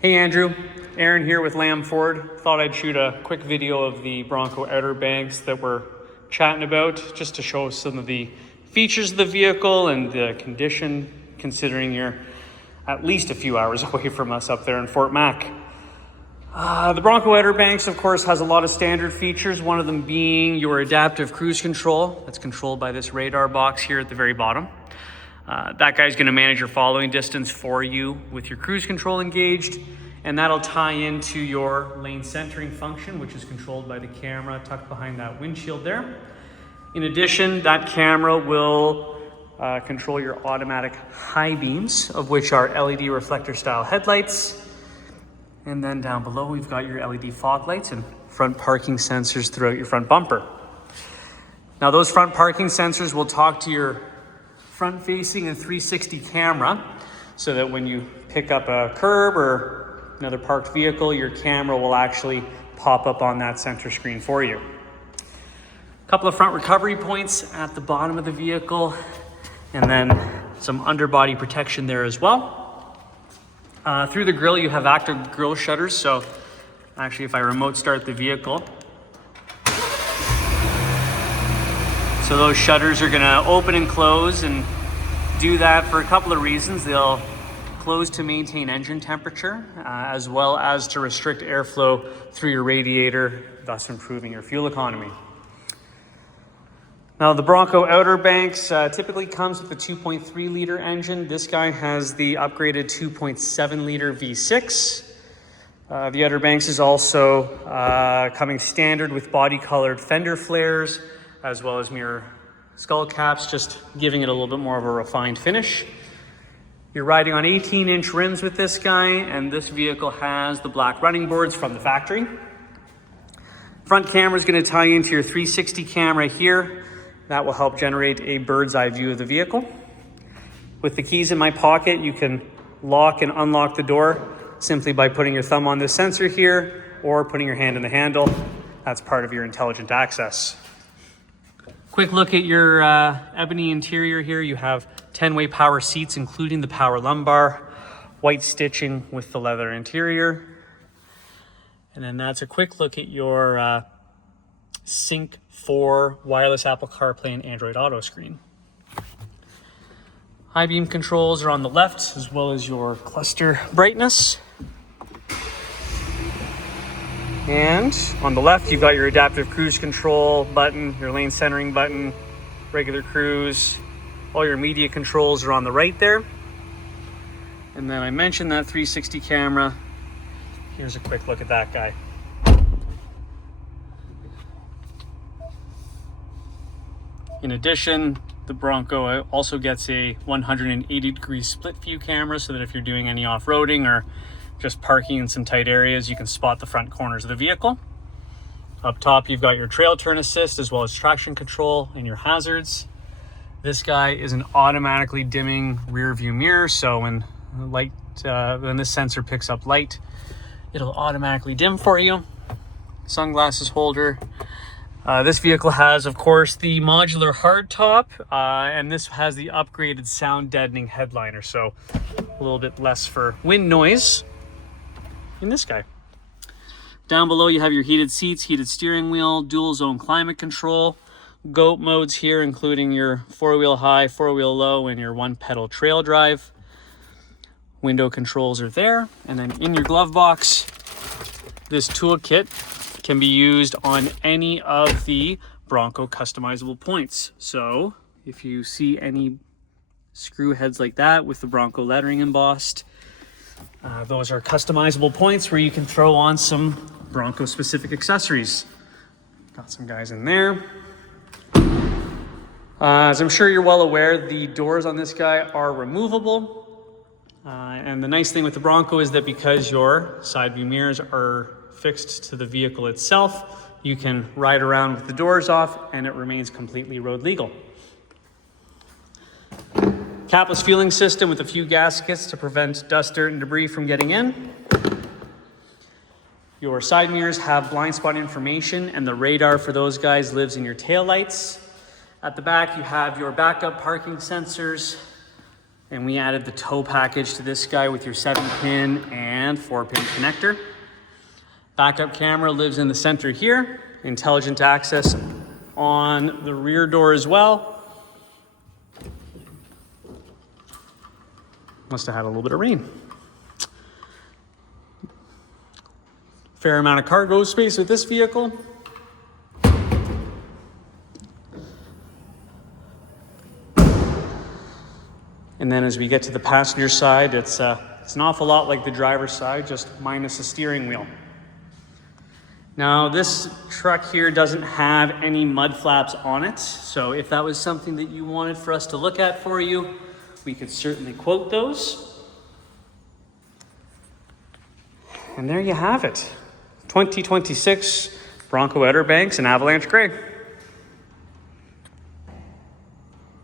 Hey Andrew, Aaron here with Lamb Ford. Thought I'd shoot a quick video of the Bronco Outer Banks that we're chatting about, just to show some of the features of the vehicle and the condition, considering you're at least a few hours away from us up there in Fort Mac. The Bronco Outer Banks, of course, has a lot of standard features, one of them being your adaptive cruise control. That's controlled by this radar box here at the very bottom. That guy's going to manage your following distance for you with your cruise control engaged, and that'll tie into your lane centering function, which is controlled by the camera tucked behind that windshield there. In addition, that camera will control your automatic high beams, of which are LED reflector style headlights. And then down below, we've got your LED fog lights and front parking sensors throughout your front bumper. Now, those front parking sensors will talk to your front-facing and 360 camera, so that when you pick up a curb or another parked vehicle, your camera will actually pop up on that center screen for you. A couple of front recovery points at the bottom of the vehicle, and then some underbody protection there as well. Through the grille, you have active grille shutters, so actually if I remote start the vehicle, so those shutters are gonna open and close, and do that for a couple of reasons. They'll close to maintain engine temperature, as well as to restrict airflow through your radiator, thus improving your fuel economy. Now, the Bronco Outer Banks typically comes with a 2.3 liter engine. This guy has the upgraded 2.7 liter V6. The Outer Banks is also coming standard with body colored fender flares, as well as mirror skull caps, just giving it a little bit more of a refined finish. You're riding on 18-inch rims with this guy, and this vehicle has the black running boards from the factory. Front camera is going to tie into your 360 camera here. That will help generate a bird's eye view of the vehicle. With the keys in my pocket, you can lock and unlock the door simply by putting your thumb on this sensor here or putting your hand in the handle. That's part of your intelligent access. Quick look at your ebony interior here. You have 10-way power seats, including the power lumbar, white stitching with the leather interior. And then that's a quick look at your Sync 4 wireless Apple CarPlay and Android Auto screen. High beam controls are on the left, as well as your cluster brightness. And on the left, you've got your adaptive cruise control button, your lane centering button, regular cruise. All your media controls are on the right there. And then I mentioned that 360 camera. Here's a quick look at that guy. In addition, the Bronco also gets a 180-degree split view camera, so that if you're doing any off-roading or just parking in some tight areas, you can spot the front corners of the vehicle. Up top, you've got your trail turn assist, as well as traction control and your hazards. This guy is an automatically dimming rear view mirror, so when this sensor picks up light, it'll automatically dim for you. Sunglasses holder. This vehicle has, of course, the modular hardtop, and this has the upgraded sound deadening headliner, so a little bit less for wind noise in this guy. Down below, you have your heated seats, heated steering wheel, dual zone climate control, GOAT modes here, including your 4-wheel high, 4-wheel low, and your 1-pedal trail drive. Window controls are there. And then in your glove box, this toolkit can be used on any of the Bronco customizable points. So if you see any screw heads like that with the Bronco lettering embossed, those are customizable points where you can throw on some Bronco specific accessories. Got some guys in there. As I'm sure you're well aware, the doors on this guy are removable. And the nice thing with the Bronco is that because your side view mirrors are fixed to the vehicle itself, you can ride around with the doors off and it remains completely road legal. Capless fueling system with a few gaskets to prevent dust, dirt, and debris from getting in. Your side mirrors have blind spot information, and the radar for those guys lives in your taillights. At the back, you have your backup parking sensors, And we added the tow package to this guy with your 7-pin and 4-pin connector. Backup camera lives in the center here. Intelligent access on the rear door as well. Must have had a little bit of rain. Fair amount of cargo space with this vehicle. And then as we get to the passenger side, it's an awful lot like the driver's side, just minus the steering wheel. Now this truck here doesn't have any mud flaps on it, so if that was something that you wanted for us to look at for you, we could certainly quote those. And there you have it. 2026 Bronco Outer Banks in Avalanche Gray.